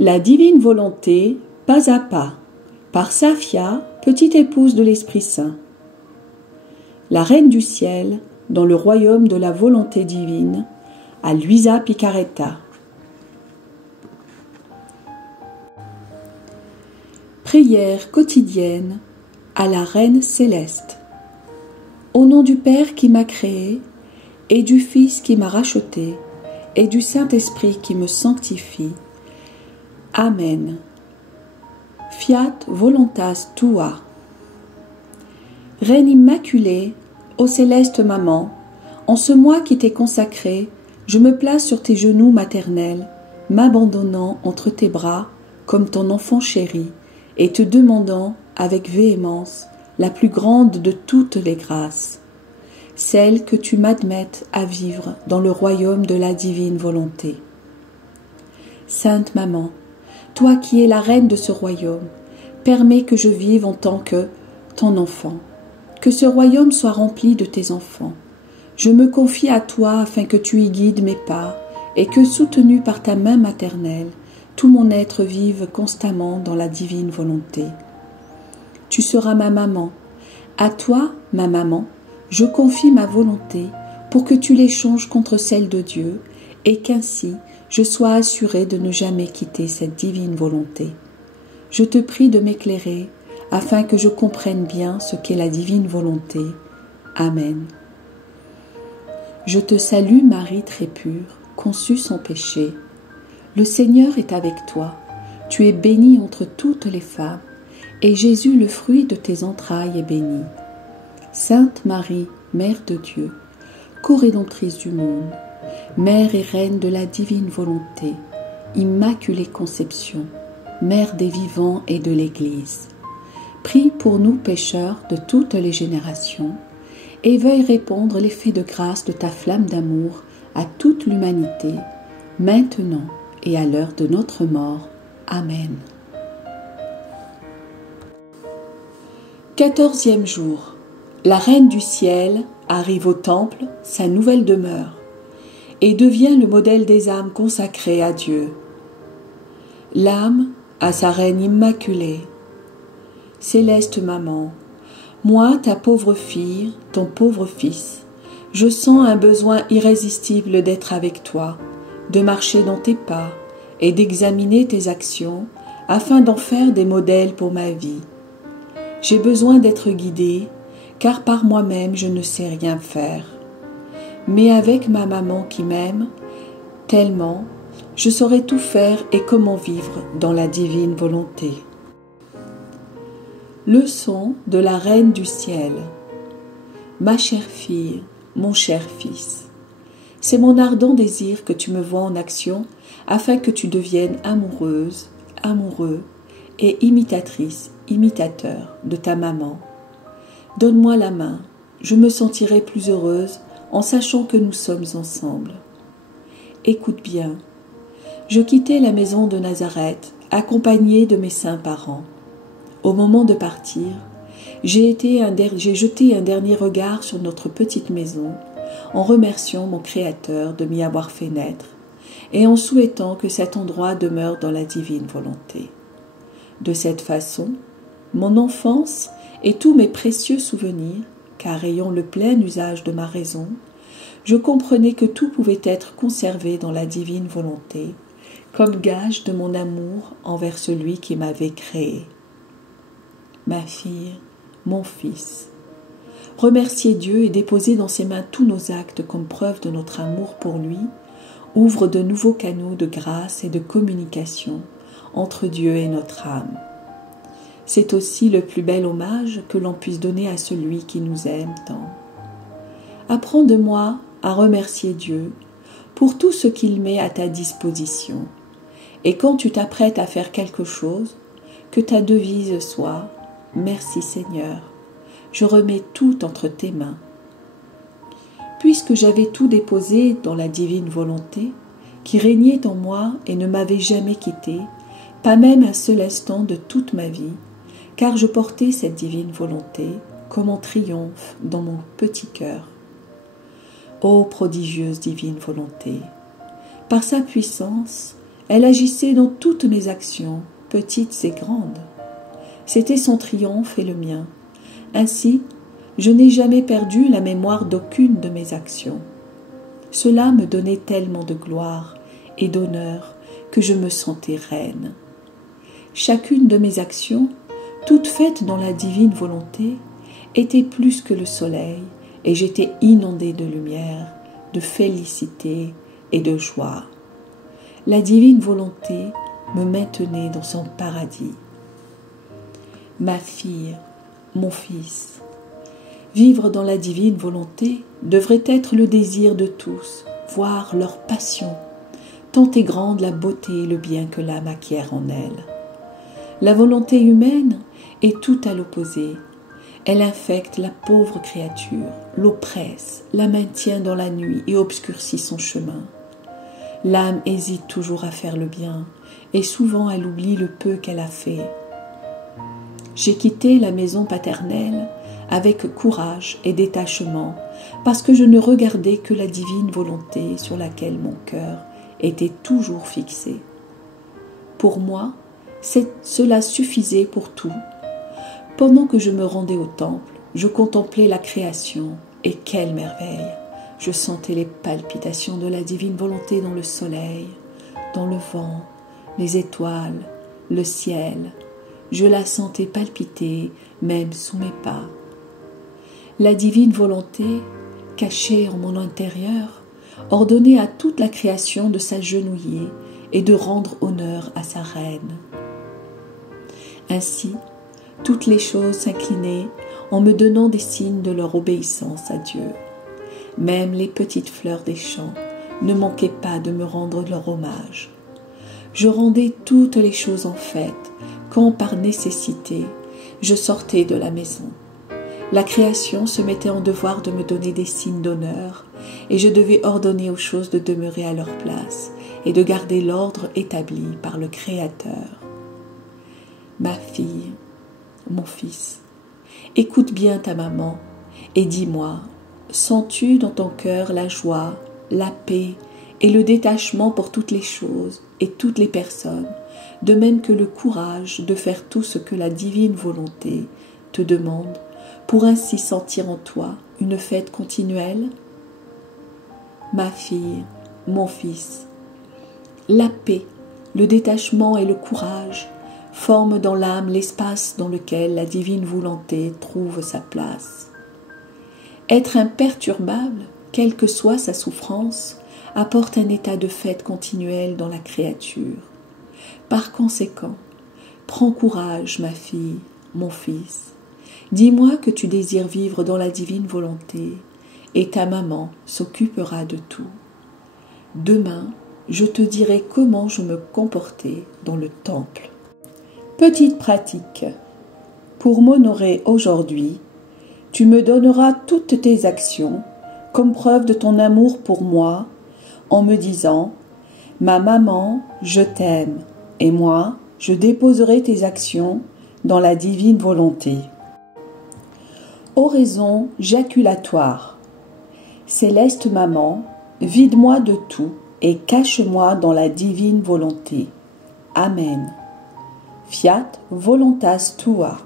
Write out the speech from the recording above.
La divine volonté, pas à pas, par Safia, petite épouse de l'Esprit Saint. La Reine du Ciel, dans le royaume de la volonté divine, à Luisa Picaretta. Prière quotidienne à la Reine céleste. Au nom du Père qui m'a créé, et du Fils qui m'a racheté, et du Saint-Esprit qui me sanctifie. Amen. Fiat voluntas tua. Reine immaculée, ô céleste maman, en ce mois qui t'est consacré, je me place sur tes genoux maternels, m'abandonnant entre tes bras comme ton enfant chéri, et te demandant avec véhémence la plus grande de toutes les grâces, celle que tu m'admettes à vivre dans le royaume de la divine volonté. Sainte Maman, toi qui es la reine de ce royaume, permets que je vive en tant que ton enfant, que ce royaume soit rempli de tes enfants. Je me confie à toi afin que tu y guides mes pas et que, soutenu par ta main maternelle, tout mon être vive constamment dans la divine volonté. Tu seras ma maman. À toi, ma maman, je confie ma volonté pour que tu l'échanges contre celle de Dieu et qu'ainsi je sois assurée de ne jamais quitter cette divine volonté. Je te prie de m'éclairer afin que je comprenne bien ce qu'est la divine volonté. Amen. Je te salue Marie très pure, conçue sans péché. Le Seigneur est avec toi. Tu es bénie entre toutes les femmes, et Jésus, le fruit de tes entrailles, est béni. Sainte Marie, Mère de Dieu, co-rédemptrice du monde, Mère et Reine de la divine volonté, Immaculée Conception, Mère des vivants et de l'Église, prie pour nous pécheurs de toutes les générations, et veuille répandre l'effet de grâce de ta flamme d'amour à toute l'humanité, maintenant et à l'heure de notre mort. Amen. 14e jour. La Reine du Ciel arrive au Temple, sa nouvelle demeure, et devient le modèle des âmes consacrées à Dieu. L'âme à sa Reine immaculée. Céleste Maman, moi, ta pauvre fille, ton pauvre fils, je sens un besoin irrésistible d'être avec toi, de marcher dans tes pas et d'examiner tes actions afin d'en faire des modèles pour ma vie. J'ai besoin d'être guidée, car par moi-même je ne sais rien faire. Mais avec ma maman qui m'aime tellement, je saurai tout faire et comment vivre dans la divine volonté. Leçon de la Reine du Ciel. Ma chère fille, mon cher fils, c'est mon ardent désir que tu me vois en action afin que tu deviennes amoureuse, amoureux et imitatrice, imitateur de ta maman. Donne-moi la main, je me sentirai plus heureuse en sachant que nous sommes ensemble. Écoute bien, je quittais la maison de Nazareth, accompagnée de mes saints parents. Au moment de partir, j'ai jeté un dernier regard sur notre petite maison, en remerciant mon Créateur de m'y avoir fait naître, et en souhaitant que cet endroit demeure dans la divine volonté. De cette façon, mon enfance et tous mes précieux souvenirs, car ayant le plein usage de ma raison, je comprenais que tout pouvait être conservé dans la divine volonté, comme gage de mon amour envers celui qui m'avait créé. Ma fille, mon fils, remercier Dieu et déposer dans ses mains tous nos actes comme preuve de notre amour pour lui ouvre de nouveaux canaux de grâce et de communication entre Dieu et notre âme. C'est aussi le plus bel hommage que l'on puisse donner à celui qui nous aime tant. Apprends de moi à remercier Dieu pour tout ce qu'il met à ta disposition. Et quand tu t'apprêtes à faire quelque chose, que ta devise soit « Merci Seigneur, je remets tout entre tes mains ». Puisque j'avais tout déposé dans la divine volonté, qui régnait en moi et ne m'avait jamais quitté, pas même un seul instant de toute ma vie, car je portais cette divine volonté comme en triomphe dans mon petit cœur. Ô prodigieuse divine volonté, par sa puissance, Elle agissait dans toutes mes actions, petites et grandes. C'était son triomphe et le mien. Ainsi, je n'ai jamais perdu la mémoire d'aucune de mes actions. Cela me donnait tellement de gloire et d'honneur que je me sentais reine. Chacune de mes actions, toutes faites dans la divine volonté, était plus que le soleil, et j'étais inondée de lumière, de félicité et de joie. La divine volonté me maintenait dans son paradis. Ma fille, mon fils, vivre dans la divine volonté devrait être le désir de tous, voire leur passion, tant est grande la beauté et le bien que l'âme acquiert en elle. La volonté humaine est tout à l'opposé. Elle infecte la pauvre créature, l'oppresse, la maintient dans la nuit et obscurcit son chemin. L'âme hésite toujours à faire le bien, et souvent elle oublie le peu qu'elle a fait. J'ai quitté la maison paternelle avec courage et détachement, parce que je ne regardais que la divine volonté sur laquelle mon cœur était toujours fixé. Pour moi, cela suffisait pour tout. Pendant que je me rendais au temple, je contemplais la création, et quelle merveille! Je sentais les palpitations de la divine volonté dans le soleil, dans le vent, les étoiles, le ciel. Je la sentais palpiter, même sous mes pas. La divine volonté, cachée en mon intérieur, ordonnait à toute la création de s'agenouiller et de rendre honneur à sa reine. Ainsi, toutes les choses s'inclinaient en me donnant des signes de leur obéissance à Dieu. Même les petites fleurs des champs ne manquaient pas de me rendre leur hommage. Je rendais toutes les choses en fête quand, par nécessité, je sortais de la maison. La création se mettait en devoir de me donner des signes d'honneur, et je devais ordonner aux choses de demeurer à leur place et de garder l'ordre établi par le Créateur. Ma fille, mon fils, écoute bien ta maman et dis-moi, sens-tu dans ton cœur la joie, la paix et le détachement pour toutes les choses et toutes les personnes, de même que le courage de faire tout ce que la divine volonté te demande, pour ainsi sentir en toi une fête continuelle? Ma fille, mon fils, la paix, le détachement et le courage forment dans l'âme l'espace dans lequel la divine volonté trouve sa place. Être imperturbable, quelle que soit sa souffrance, apporte un état de fête continuelle dans la créature. Par conséquent, prends courage, ma fille, mon fils. Dis-moi que tu désires vivre dans la divine volonté, et ta maman s'occupera de tout. Demain, je te dirai comment je me comportais dans le temple. Petite pratique. Pour m'honorer aujourd'hui, tu me donneras toutes tes actions comme preuve de ton amour pour moi en me disant « Ma maman, je t'aime et moi, je déposerai tes actions dans la divine volonté. » Oraison jaculatoire. Céleste maman, vide-moi de tout et cache-moi dans la divine volonté. Amen. Fiat voluntas tua.